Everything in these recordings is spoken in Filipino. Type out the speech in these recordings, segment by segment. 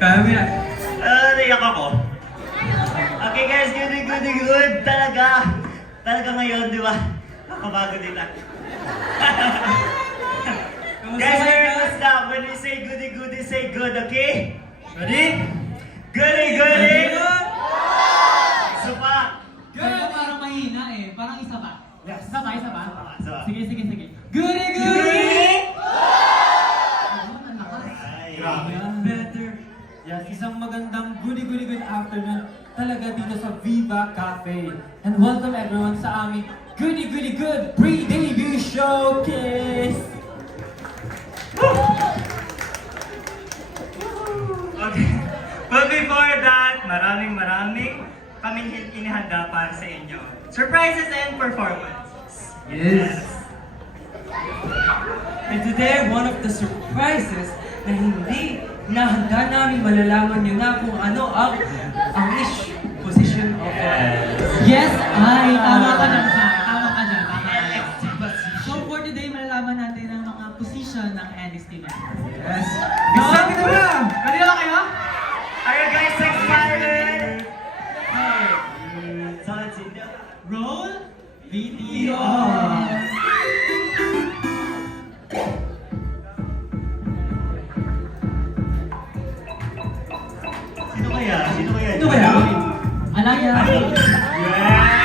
Kami na. Naiyak ako. Okay guys, good. Talaga ngayon, di ba? Nakabago din ako. Guys, remember that when we say goody, say good, okay? Ready? Goody! Isa pa. Good! Parang mahina eh. Parang isa pa. Yes. Isa pa. Isa pa. Sige. Goody! Ay, Grabe. Better. Yes, isang magandang good afternoon talaga dito sa Viva Cafe. And welcome everyone sa aming good pre-debut showcase! Okay. But before that, maraming kaming inihanda para sa inyo. Surprises and performances. Yes. And today, one of the surprises na hindi nahanda namin malalaman nyo na kung ano ang position of Yes! Ay, tama ka dyan. So for today, malalaman natin ang mga position ng NXT members. Yes. Excited na ba? Ready na kayo? Are you guys excited? So let's see. Roll! VTR. Sino kaya? Sino kaya? Alaya! Yeah!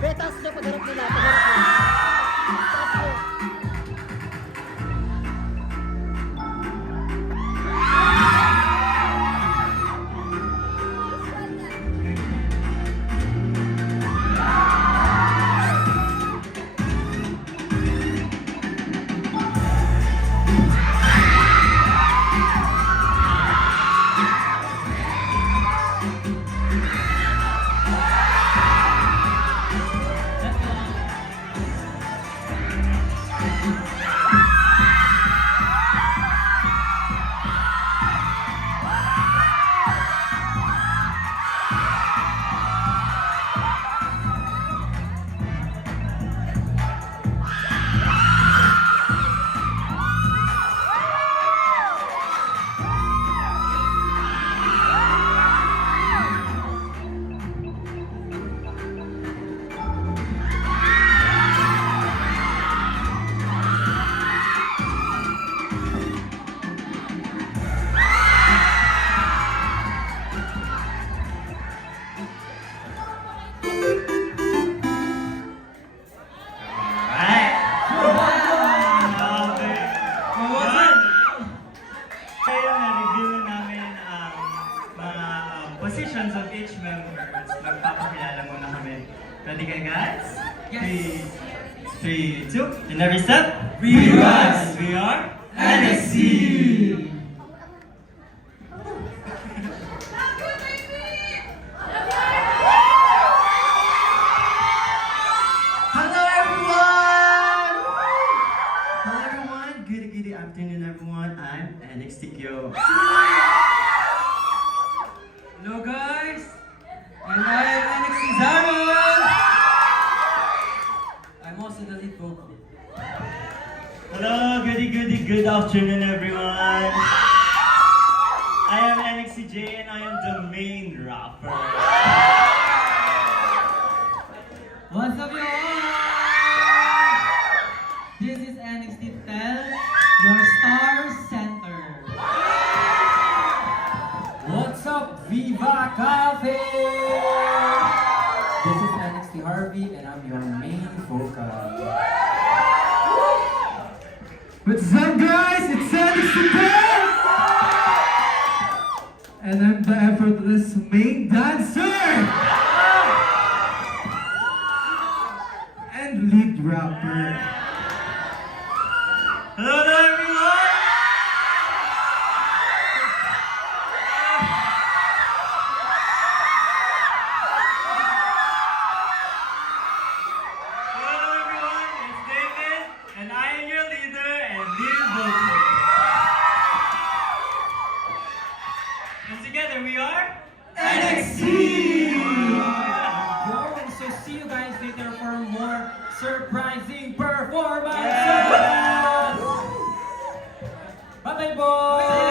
Betas niya, pagharap nila, pagharap nila. Taas niyo. Alright. Okay. Kaya na-review namin ang mga positions of each members. Magpapakilala muna kami. Ready kayo guys? Yes. 3, 2, in every step, We rise. We are NXT. Hello everyone! Hello everyone! Good afternoon everyone. I'm NXT Kyo. Hello guys! And I'm NXT Zion! I'm also the lead vocal. Hello, good afternoon everyone. I am NXT J and I am the main rapper. What's up, y'all? This is NXT Tel, your star center. What's up, Viva Cafe? This is NXT Harvey and I'm your main vocal. What's up, guys? It's NXT Ted! And I'm the effortless main dancer! And lead rapper. Hello everyone! Hello everyone, it's David and I am your leader and lead vocal. more surprising performances! Bye-bye, boys!